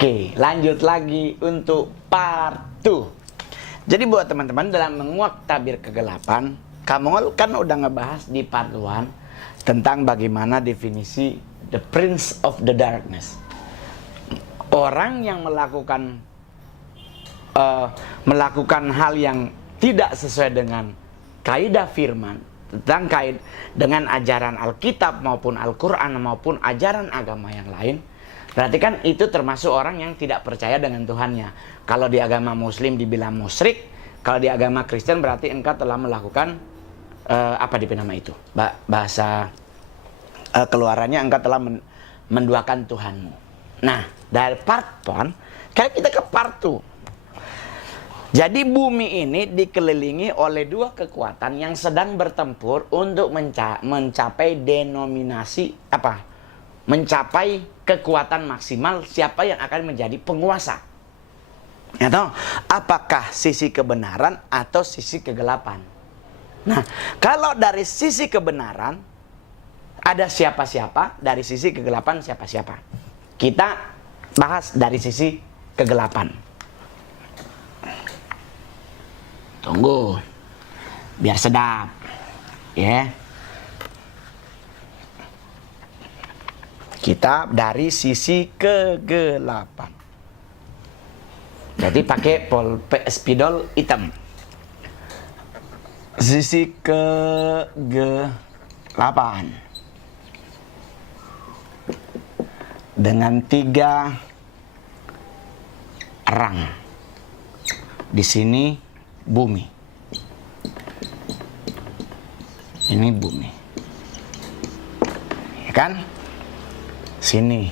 Oke, lanjut lagi untuk part 2. Jadi buat teman-teman, dalam menguak tabir kegelapan, kamu kan udah ngebahas di part 1 tentang bagaimana definisi the prince of the darkness. Orang yang melakukan hal yang tidak sesuai dengan kaidah firman, tentang dengan ajaran Alkitab maupun Al-Quran maupun ajaran agama yang lain, berarti kan itu termasuk orang yang tidak percaya dengan Tuhannya. Kalau di agama Muslim dibilang musyrik, kalau di agama Kristen berarti engkau telah melakukan apa nama itu? Bahasa keluarannya engkau telah menduakan Tuhanmu. Nah, dari part 1, kayak kita ke part 2. Jadi bumi ini dikelilingi oleh dua kekuatan yang sedang bertempur untuk mencapai denominasi mencapai kekuatan maksimal siapa yang akan menjadi penguasa. Atau apakah sisi kebenaran atau sisi kegelapan. Nah, kalau dari sisi kebenaran ada siapa-siapa, dari sisi kegelapan siapa-siapa. Kita bahas dari sisi kegelapan. Tunggu, biar sedap, ya. Kita dari sisi kegelapan. Jadi pakai spidol hitam. Sisi kegelapan dengan 3 rang. Di sini bumi. Ini bumi. Ya kan? Sini.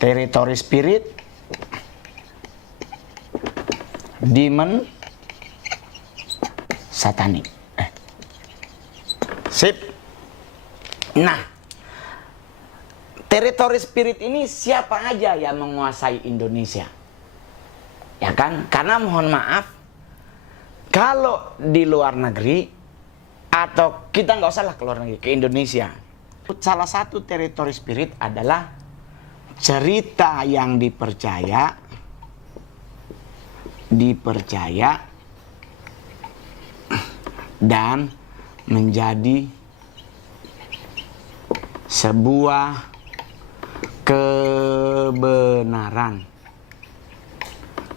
Teritori spirit. Demon. Satanik. Sip. Nah. Teritori spirit ini siapa aja yang menguasai Indonesia? Ya kan? Karena mohon maaf, kalau di luar negeri, atau kita nggak usah lah ke luar negeri, ke Indonesia, salah satu teritori spirit adalah cerita yang dipercaya dan menjadi sebuah kebenaran.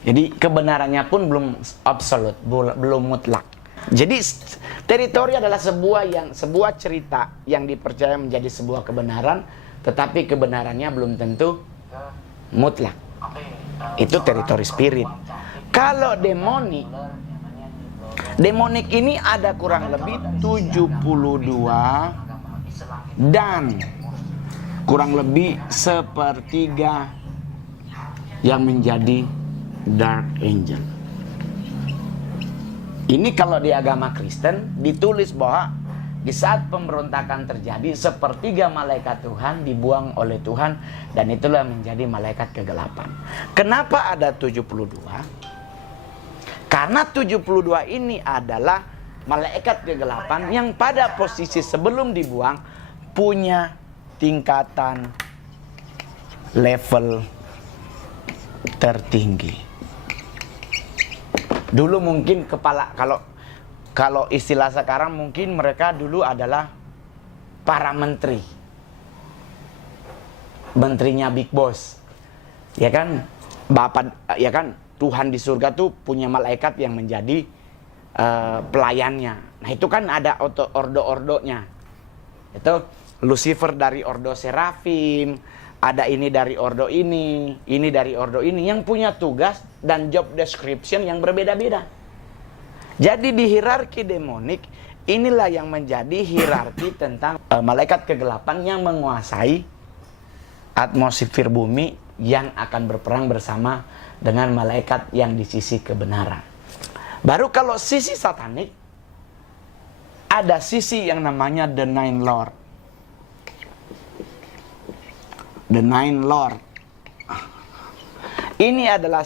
Jadi kebenarannya pun belum absolut, belum mutlak. Jadi teritori adalah sebuah cerita yang dipercaya menjadi sebuah kebenaran, tetapi kebenarannya belum tentu mutlak. Itu teritori spirit. Kalau demonik ini ada kurang lebih 72 dan kurang lebih 1/3 yang menjadi dark angel. Ini kalau di agama Kristen ditulis bahwa di saat pemberontakan terjadi 1/3 malaikat Tuhan dibuang oleh Tuhan, dan itulah menjadi malaikat kegelapan. Kenapa ada 72? Karena 72 ini adalah malaikat kegelapan yang pada posisi sebelum dibuang punya tingkatan level tertinggi. Dulu mungkin kepala, kalau istilah sekarang mungkin mereka dulu adalah para menteri. Menterinya Big Boss. Ya kan? Ya kan? Tuhan di surga tuh punya malaikat yang menjadi pelayannya. Nah, itu kan ada ordo-ordonya. Itu Lucifer dari ordo Serafim, ada ini dari ordo ini dari ordo ini, yang punya tugas dan job description yang berbeda-beda. Jadi di hierarki demonik, inilah yang menjadi hierarki tentang malaikat kegelapan yang menguasai atmosfer bumi yang akan berperang bersama dengan malaikat yang di sisi kebenaran. Baru kalau sisi satanik, ada sisi yang namanya The Nine Lord. The Nine Lord. Ini adalah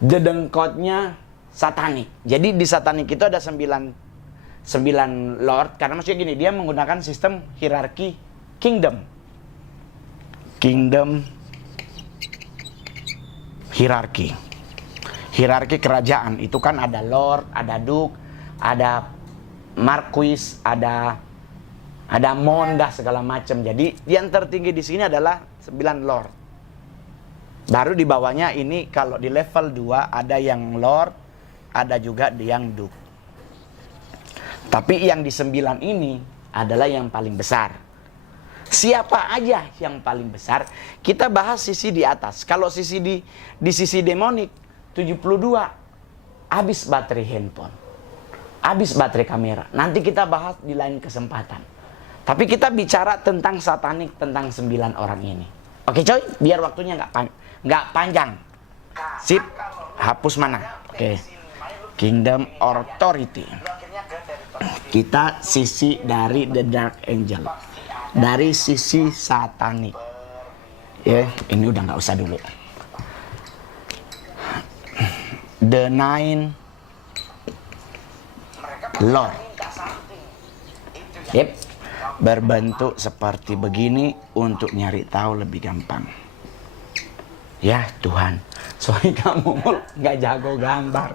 dedengkotnya satanik. Jadi di satanik itu ada 9 Lord. Karena maksudnya gini, dia menggunakan sistem hierarki kingdom. Kingdom hierarki. Hierarki kerajaan itu kan ada lord, ada duke, ada marquis, ada mondah segala macam. Jadi yang tertinggi di sini adalah 9 lord. Baru di bawahnya ini kalau di level 2 ada yang lord, ada juga yang duke. Tapi yang di 9 ini adalah yang paling besar. Siapa aja yang paling besar? Kita bahas sisi di atas. Kalau sisi di sisi demonik 72 habis baterai handphone, habis baterai kamera. Nanti kita bahas di lain kesempatan. Tapi kita bicara tentang satanik, tentang 9 orang ini. Oke coy, biar waktunya nggak panjang. Sip, hapus mana? Oke. Kingdom Authority. Kita sisi dari The Dark Angel, dari sisi satanik. Ya, ini udah nggak usah dulu. The Nine Lord. Yep. Berbentuk seperti begini untuk nyari tahu lebih gampang. Ya Tuhan, soalnya kamu nggak jago gambar.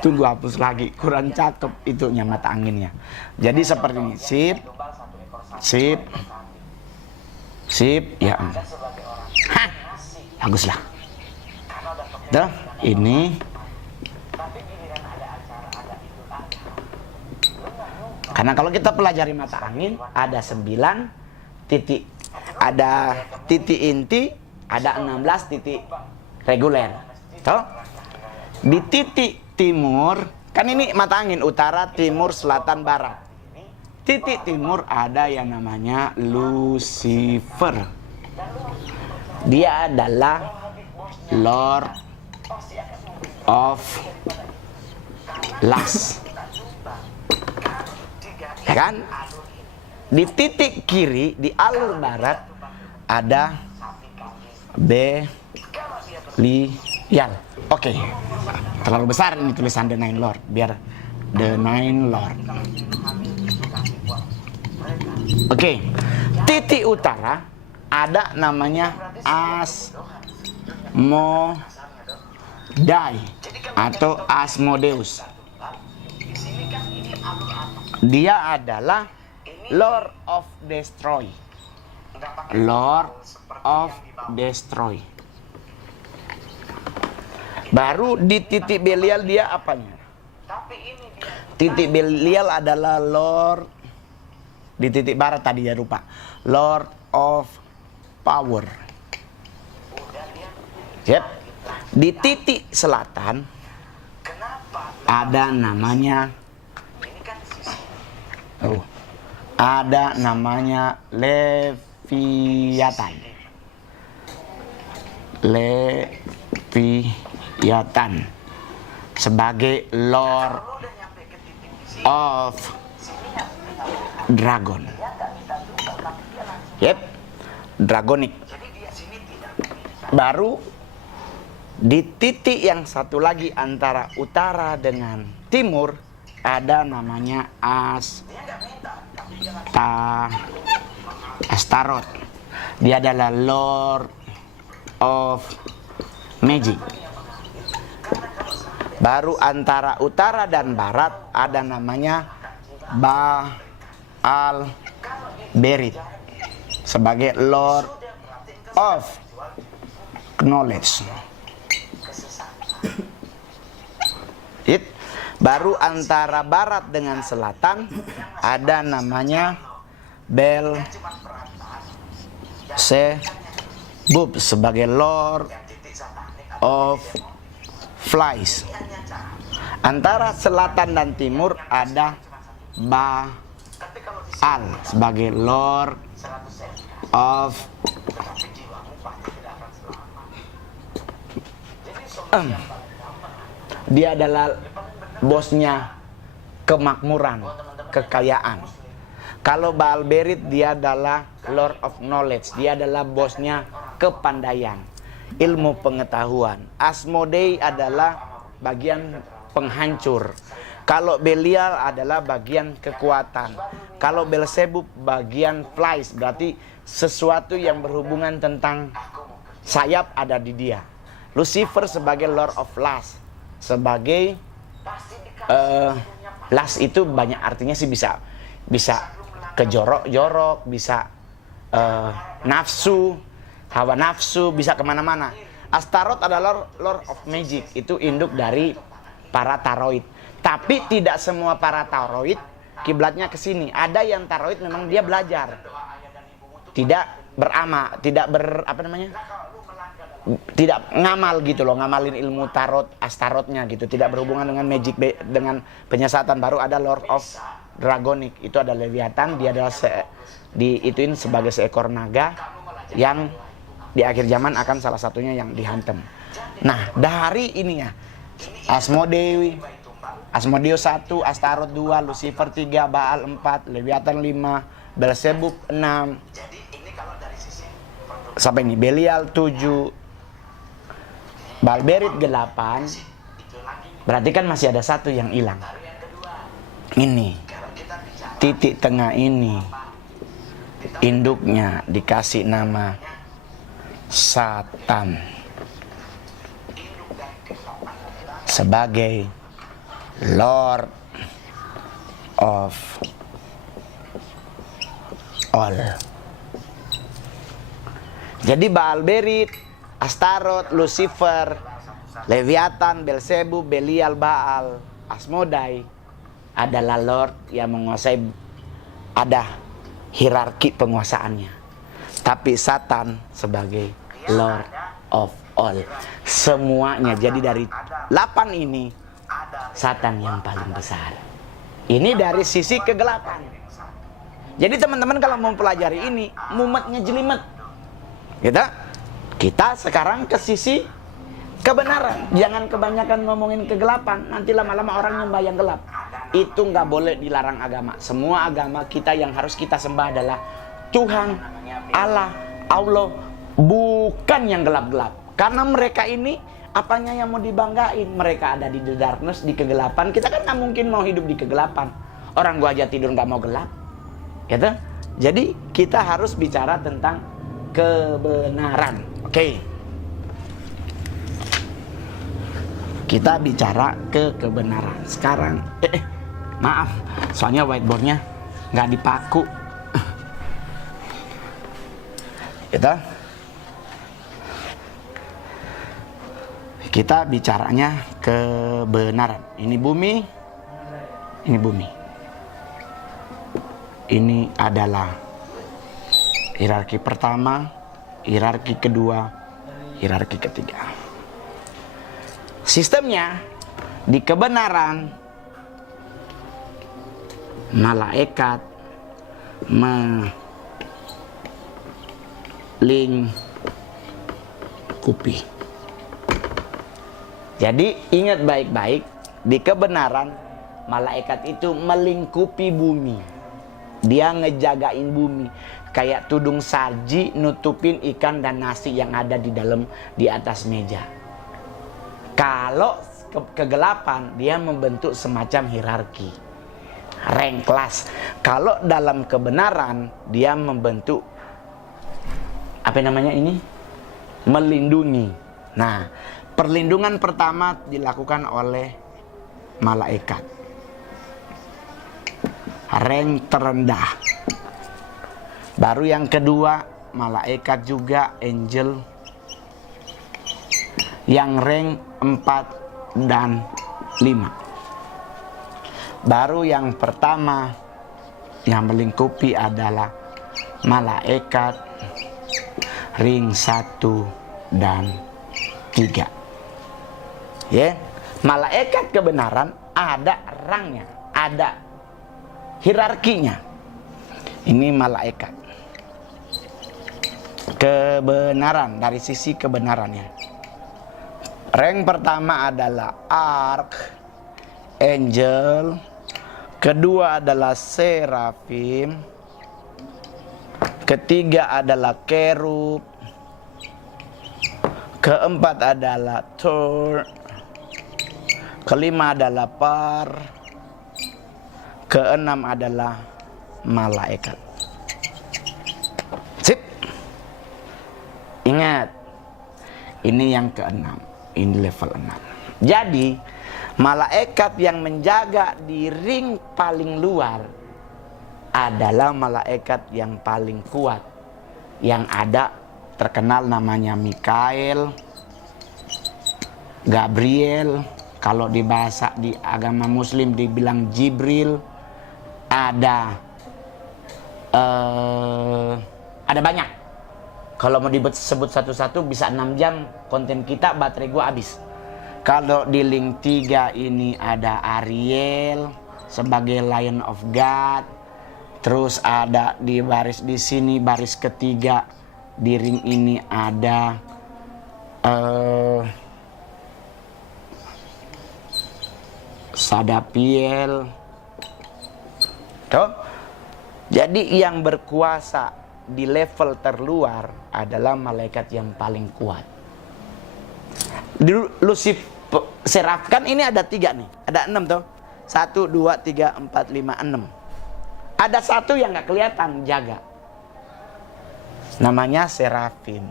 Tunggu hapus lagi, kurang cakep itunya mata anginnya. Jadi seperti ini, sip, sip, sip, ya. Hah, bagus lah. Dah, ini. Karena kalau kita pelajari mata angin, ada 9 titik. Ada titik inti, ada 16 titik reguler. Toh? Di titik timur, kan ini mata angin utara, timur, selatan, barat. Titik timur ada yang namanya Lucifer. Dia adalah Lord of Lust. Ya kan? Di titik kiri, di alur barat ada Belial. Oke. Terlalu besar ini tulisan The Nine Lord, biar The Nine Lord. Oke. Titik utara ada namanya Asmodai atau Asmodeus. Dia adalah Lord of Destroy. Lord of Destroy. Baru di titik Belial dia apanya? Titik Belial adalah Lord. Di titik barat tadi ya lupa. Lord of Power. Yep. Di titik selatan ada namanya ada namanya Leviathan. Leviathan sebagai Lord of Dragon. Yep, Dragonic. Baru di titik yang satu lagi antara utara dengan timur ada namanya Astaroth. Dia adalah Lord of Magic. Baru antara utara dan barat ada namanya Baal Berit sebagai Lord of Knowledge. Baru antara barat dengan selatan ada namanya Beelzebub sebagai Lord of Flies. Antara selatan dan timur ada Baal sebagai Lord of dia adalah bosnya kemakmuran, kekayaan. Kalau Baal Berit dia adalah Lord of Knowledge, dia adalah bosnya kepandaian, ilmu pengetahuan. Asmodei adalah bagian penghancur. Kalau Belial adalah bagian kekuatan. Kalau Beelzebub bagian flies, berarti sesuatu yang berhubungan tentang sayap ada di dia. Lucifer sebagai Lord of Lust, sebagai lust itu banyak artinya sih, bisa kejorok-jorok, bisa nafsu, hawa nafsu, bisa kemana-mana. Astaroth adalah Lord of Magic, itu induk dari para taroid. Tapi tidak semua para taroid kiblatnya ke sini. Ada yang taroid memang dia belajar, tidak tidak ngamal gitu loh, ngamalin ilmu tarot, Astarothnya gitu, tidak berhubungan dengan magic, dengan penyesatan. Baru ada Lord of Dragonic, itu ada Leviathan, dia adalah diituin sebagai seekor naga yang di akhir zaman akan salah satunya yang dihantam. Nah, dari ini ya, Asmodeus 1, Astaroth 2, Lucifer 3, Baal 4, Leviathan 5, Belzebub 6, sampai ini Belial 7, Balberit 8. Berarti kan masih ada satu yang hilang. Ini titik tengah ini, induknya dikasih nama Satan sebagai Lord of all. Jadi Baalberit, Astaroth, Lucifer, Leviathan, Belzebub, Belial, Baal, Asmodai adalah Lord yang menguasai, ada hierarki penguasaannya. Tapi Satan sebagai Lord of all, semuanya. Jadi dari 8 ini Satan yang paling besar. Ini dari sisi kegelapan. Jadi teman-teman kalau mau pelajari ini, mumetnya jelimet. Kita sekarang ke sisi kebenaran. Jangan kebanyakan ngomongin kegelapan, nanti lama-lama orang nyembah yang gelap. Itu nggak boleh, dilarang agama. Semua agama kita yang harus kita sembah adalah Tuhan, Allah, bukan yang gelap-gelap. Karena mereka ini apanya yang mau dibanggain? Mereka ada di the darkness, di kegelapan. Kita kan nggak mungkin mau hidup di kegelapan. Orang gua aja tidur nggak mau gelap, gitu. Jadi kita harus bicara tentang kebenaran. Oke. Kita bicara ke kebenaran sekarang. Maaf, soalnya whiteboardnya nggak dipaku. Kita bicaranya kebenaran. Ini bumi, ini bumi. Ini adalah hierarki pertama, hierarki kedua, hierarki ketiga. Sistemnya di kebenaran, malaikat melingkupi. Jadi ingat baik-baik, di kebenaran malaikat itu melingkupi bumi. Dia ngejagain bumi, kayak tudung saji nutupin ikan dan nasi yang ada di dalam, di atas meja. Kalau kegelapan, dia membentuk semacam hierarki, rank kelas. Kalau dalam kebenaran, dia membentuk melindungi. Nah, perlindungan pertama dilakukan oleh malaikat, rank terendah. Baru yang kedua, malaikat juga, angel, yang rank 4 dan 5. Baru yang pertama yang melingkupi adalah malaikat ring 1 dan 3. Ya, malaikat kebenaran ada rangnya, ada hierarkinya. Ini malaikat kebenaran, dari sisi kebenarannya. Rank pertama adalah archangel, kedua adalah serafim, ketiga adalah kerub, keempat adalah tur, kelima adalah par, keenam adalah malaikat. Sip. Ingat, Ini yang keenam. Ini level 6. Jadi malaikat yang menjaga di ring paling luar adalah malaikat yang paling kuat. Yang ada terkenal namanya Mikael, Gabriel, kalau di bahasa di agama Muslim dibilang Jibril, ada banyak. Kalau mau disebut satu-satu bisa 6 jam konten kita, baterai gua habis. Kalau di link 3 ini ada Ariel sebagai Lion of God. Terus ada di baris di sini baris ketiga di ring ini ada Sadapiel. Tuh. Jadi yang berkuasa di level terluar adalah malaikat yang paling kuat. Lucifer, seraf kan ini ada 3 nih, ada 6 tuh. 1, 2, 3, 4, 5, 6. Ada 1 yang nggak kelihatan jaga. Namanya serafim.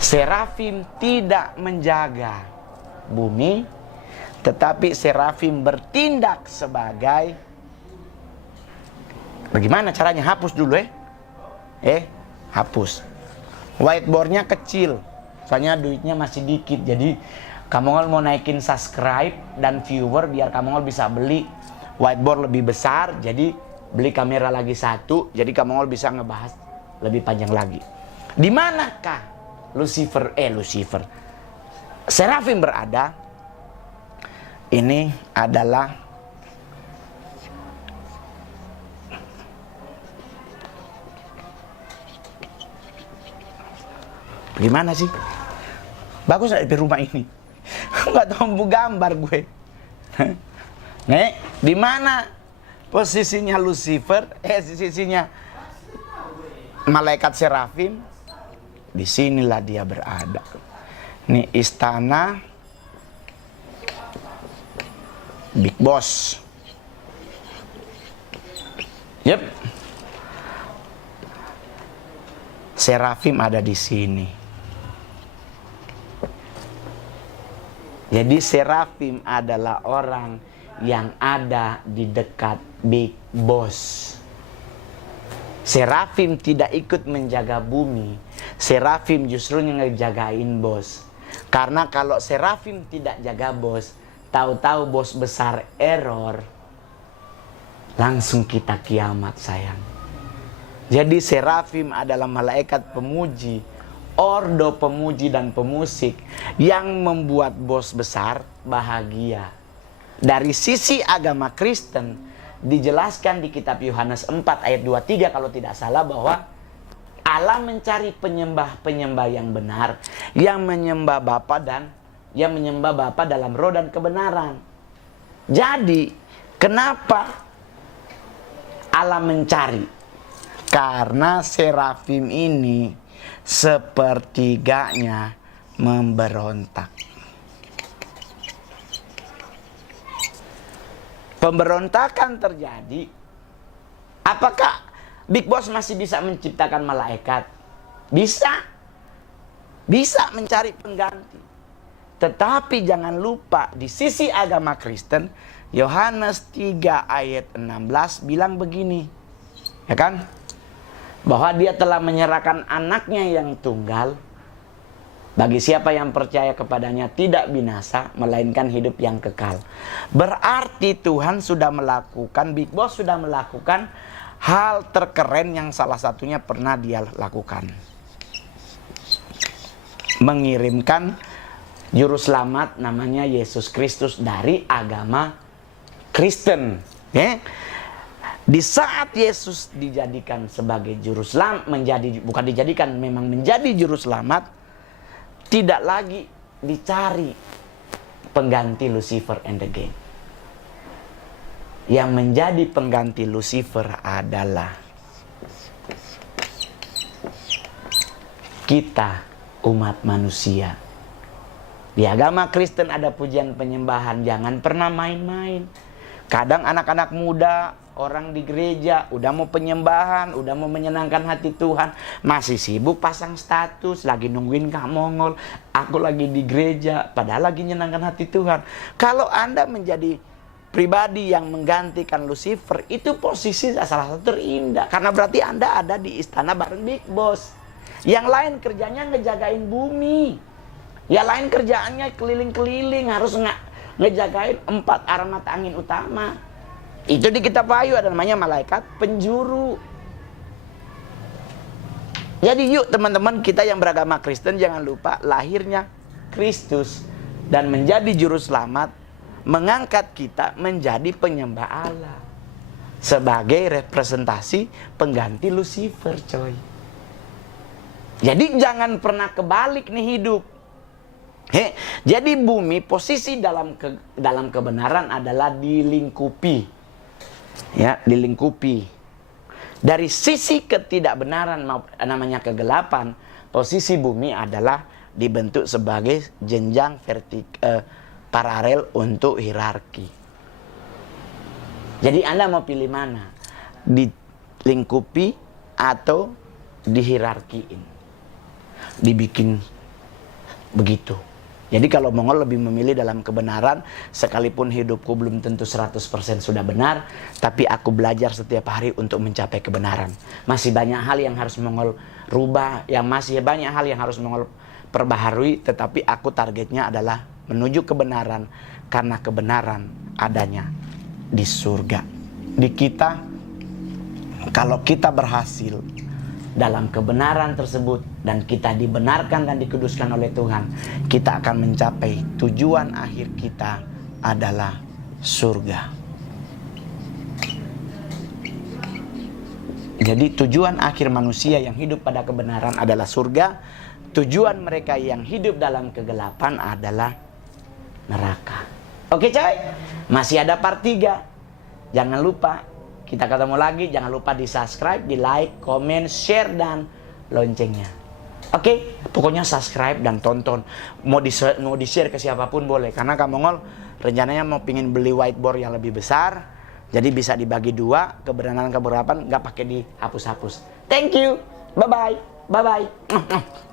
Serafim tidak menjaga bumi, tetapi serafim bertindak sebagai, bagaimana caranya? Hapus dulu hapus. Whiteboardnya kecil, soalnya duitnya masih dikit. Jadi kamu mau naikin subscribe dan viewer biar kamu bisa beli whiteboard lebih besar. Jadi beli kamera lagi 1, jadi kamu bisa ngebahas lebih panjang lagi. Di manakah Lucifer serafim berada? Ini adalah gimana sih? Bagus di rumah ini. Nggak tahu gambar gue. Nih, di mana posisinya Lucifer? Posisinya malaikat serafim. Di sinilah dia berada. Nih istana Big Boss. Yep. Serafim ada di sini. Jadi serafim adalah orang yang ada di dekat Big Boss. Serafim tidak ikut menjaga bumi. Serafim justru yang ngejagain bos. Karena kalau serafim tidak jaga bos, tahu-tahu bos besar error, langsung kita kiamat sayang. Jadi serafim adalah malaikat pemuji, ordo pemuji dan pemusik yang membuat bos besar bahagia. Dari sisi agama Kristen dijelaskan di kitab Yohanes 4 ayat 23 kalau tidak salah, bahwa Allah mencari penyembah-penyembah yang benar, yang menyembah Bapa dalam roh dan kebenaran. Jadi kenapa Allah mencari? Karena serafim ini sepertiganya memberontak. Pemberontakan terjadi. Apakah Big Boss masih bisa menciptakan malaikat? Bisa. Bisa mencari pengganti. Tetapi jangan lupa di sisi agama Kristen, Yohanes 3 ayat 16 bilang begini. Ya kan? Bahwa dia telah menyerahkan anaknya yang tunggal. Bagi siapa yang percaya kepadanya tidak binasa, melainkan hidup yang kekal. Berarti Tuhan sudah melakukan, Big Boss sudah melakukan hal terkeren yang salah satunya pernah dia lakukan. Mengirimkan juru selamat namanya Yesus Kristus dari agama Kristen. Ya. Di saat Yesus dijadikan sebagai juru selamat, memang menjadi juru selamat, tidak lagi dicari pengganti Lucifer and the gang. Yang menjadi pengganti Lucifer adalah kita, umat manusia. Di agama Kristen ada pujian penyembahan, jangan pernah main-main. Kadang anak-anak muda, orang di gereja, udah mau penyembahan, udah mau menyenangkan hati Tuhan, masih sibuk pasang status, lagi nungguin Kak Mongol, aku lagi di gereja, padahal lagi menyenangkan hati Tuhan. Kalau Anda menjadi pribadi yang menggantikan Lucifer, itu posisi salah satu terindah. Karena berarti Anda ada di istana bareng Big Boss. Yang lain kerjanya ngejagain bumi. Yang lain kerjaannya keliling-keliling, harus ngejagain 4 arah mata angin utama. Itu di kitab Wahyu ada namanya malaikat penjuru. Jadi yuk teman-teman, kita yang beragama Kristen jangan lupa lahirnya Kristus dan menjadi juru selamat mengangkat kita menjadi penyembah Allah sebagai representasi pengganti Lucifer, coy. Jadi jangan pernah kebalik nih hidup. Jadi bumi posisi dalam kebenaran adalah dilingkupi. Ya, dilingkupi. Dari sisi ketidakbenaran namanya kegelapan, posisi bumi adalah dibentuk sebagai jenjang paralel untuk hierarki. Jadi Anda mau pilih mana? Dilingkupi atau dihierarkiin? Dibikin begitu. Jadi kalau Mongol lebih memilih dalam kebenaran, sekalipun hidupku belum tentu 100% sudah benar, tapi aku belajar setiap hari untuk mencapai kebenaran. Masih banyak hal yang harus Mongol rubah, masih banyak hal yang harus Mongol perbaharui, tetapi aku targetnya adalah menuju kebenaran, karena kebenaran adanya di surga. Di kita, kalau kita berhasil dalam kebenaran tersebut dan kita dibenarkan dan dikuduskan oleh Tuhan, kita akan mencapai tujuan akhir kita adalah surga. Jadi tujuan akhir manusia yang hidup pada kebenaran adalah surga. Tujuan mereka yang hidup dalam kegelapan adalah neraka. Oke coy, masih ada part 3. Jangan lupa, kita ketemu lagi. Jangan lupa di subscribe, di like, komen, share, dan loncengnya. Oke, pokoknya subscribe dan tonton. Mau di share ke siapapun boleh. Karena Kak Mongol rencananya mau pingin beli whiteboard yang lebih besar. Jadi bisa dibagi 2, kebenaran nggak pakai dihapus-hapus. Thank you, bye-bye, bye-bye.